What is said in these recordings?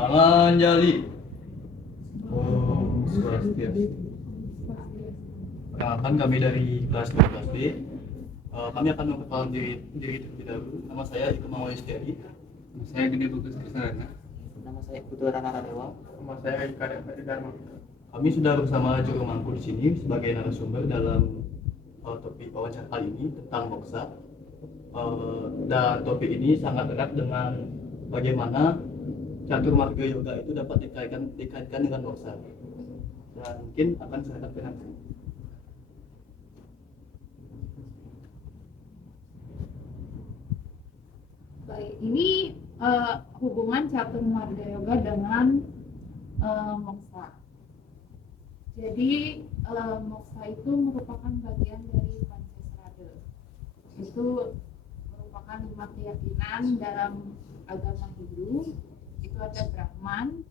Anjali. Oh, Swastiastu. Perkenalkan kami dari kelas 12B. Kami akan memperkenalkan diri terlebih dahulu. Nama saya Iko Mawaistiari. Nama saya Gede Bagus Krisnarana. Nama saya Putra Naradewa. Nama saya Ika Dharma. Kami sudah bersama Juru Mangku di sini sebagai narasumber dalam topik wawancara kali ini tentang moksa. Dan topik ini sangat erat dengan bagaimana catur marga yoga itu dapat dikaitkan dengan moksa. Dan mungkin akan saya nanti. Baik, ini hubungan catur marga yoga dengan moksa. Jadi moksa itu merupakan bagian dari Pancasrada. Itu merupakan 5 keyakinan dalam agama Hindu. Itu ada Brahman,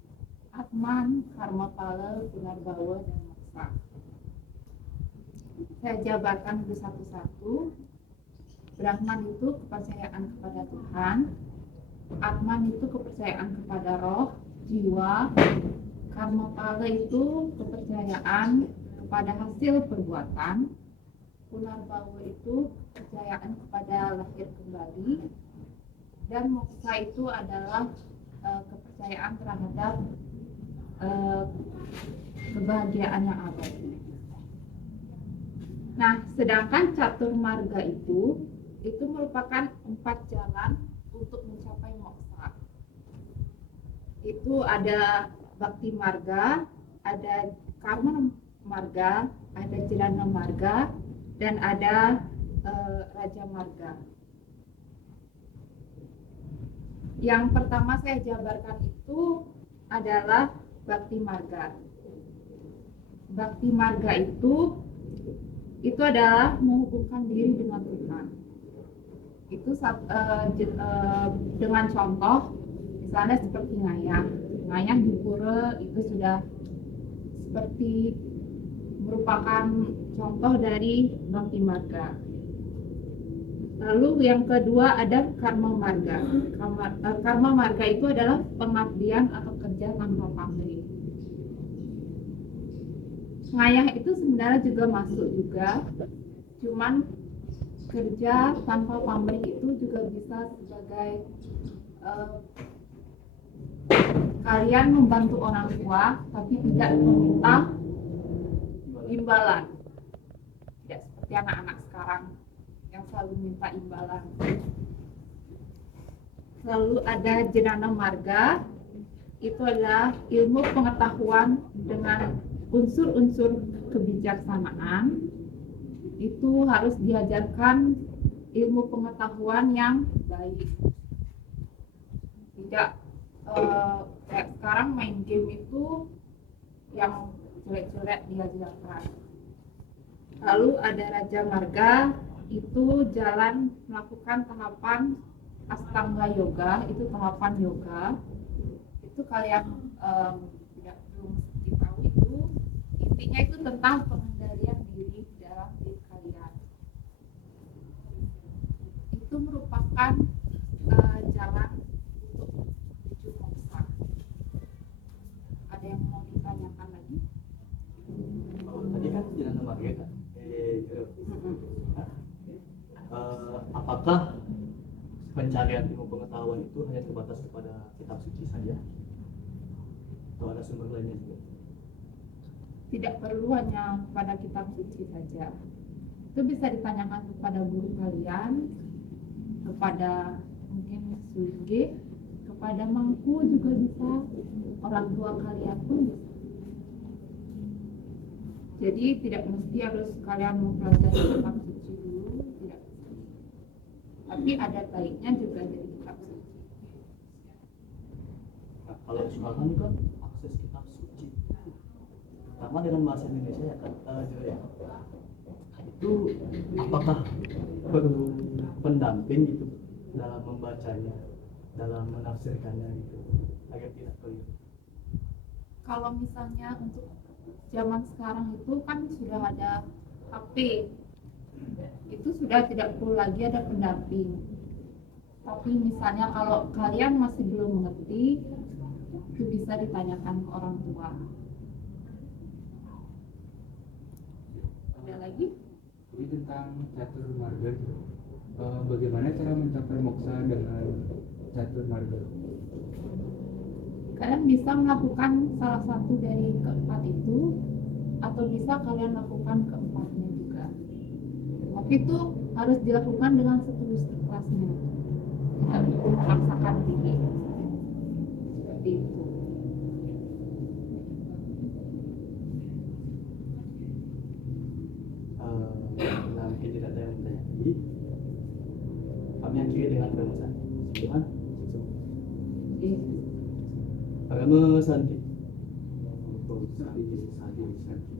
Atman, Karmapala, Punarbawa, dan moksa. Saya jabarkan itu satu-satu. Brahman itu kepercayaan kepada Tuhan, Atman itu kepercayaan kepada roh, jiwa, Karmapala itu kepercayaan kepada hasil perbuatan, Punarbawa itu kepercayaan kepada lahir kembali, dan moksa itu adalah kepercayaan terhadap kebahagiaan yang abadi. Nah, sedangkan catur marga itu merupakan 4 jalan untuk mencapai moksa. Itu ada Bhakti Marga, ada Karma Marga, ada Jnana Marga, dan ada Raja Marga. Yang pertama saya jabarkan itu adalah Bhakti Marga. Bhakti Marga itu adalah menghubungkan diri dengan Tuhan. Itu dengan contoh misalnya seperti ngayang di pura itu sudah seperti merupakan contoh dari Bhakti Marga. Lalu yang kedua ada Karma Marga. Karma Marga itu adalah pengabdian atau kerja tanpa pamrih. Ngayah itu sebenarnya juga masuk juga, cuman kerja tanpa pamrih itu juga bisa sebagai kalian membantu orang tua tapi tidak meminta imbalan, tidak seperti anak-anak sekarang yang selalu minta imbalan. Lalu ada Jnana Marga, itu adalah ilmu pengetahuan dengan unsur-unsur kebijaksanaan. Itu harus diajarkan ilmu pengetahuan yang baik. Tidak kayak sekarang main game itu yang jelek-jelek diajarkan. Lalu ada Raja Marga, itu jalan melakukan tahapan Astanga Yoga, itu tahapan yoga. Itu kalian belum mesti tahu itu. Intinya itu tentang pengendalian diri dalam diri kalian. Itu merupakan jalan untuk menuju moksa. Ada yang mau ditanyakan lagi? Tadi kan Jnana Marga kan? Apakah pencarian ilmu pengetahuan itu hanya terbatas kepada kitab suci saja? Atau ada sumber lainnya juga? Tidak perlu hanya pada kitab suci saja. Itu bisa ditanyakan kepada guru kalian, kepada mungkin suige, kepada mangku juga bisa, orang tua kalian pun bisa. Jadi tidak mesti harus kalian mempelajari kitab suci dulu, tidak. Tapi ada baiknya juga dari kitab suci. Nah, kalau misalkan kan akses kitab suci, pertama dengan bahasa Indonesia ya kan, itu apakah perlu pendamping gitu dalam membacanya, dalam menafsirkannya gitu, agar tidak keliru? Kalau misalnya untuk zaman sekarang itu kan sudah ada HP, itu sudah tidak perlu lagi ada pendamping. Tapi misalnya kalau kalian masih belum mengerti, itu bisa ditanyakan ke orang tua. Ada lagi? Ini tentang catur marga. Bagaimana cara mencapai moksa dengan catur marga? Kalian bisa melakukan salah satu dari keempat itu, atau bisa kalian lakukan keempatnya juga. Tapi itu harus dilakukan dengan setulus ikhlasnya, tidak perlu memaksakan diri. Seperti itu. Nah, mungkin tidak ada yang bertanya lagi. Kami akhiri dengan pemesan. Gimana? Agama Santi. Santi, santi, santi.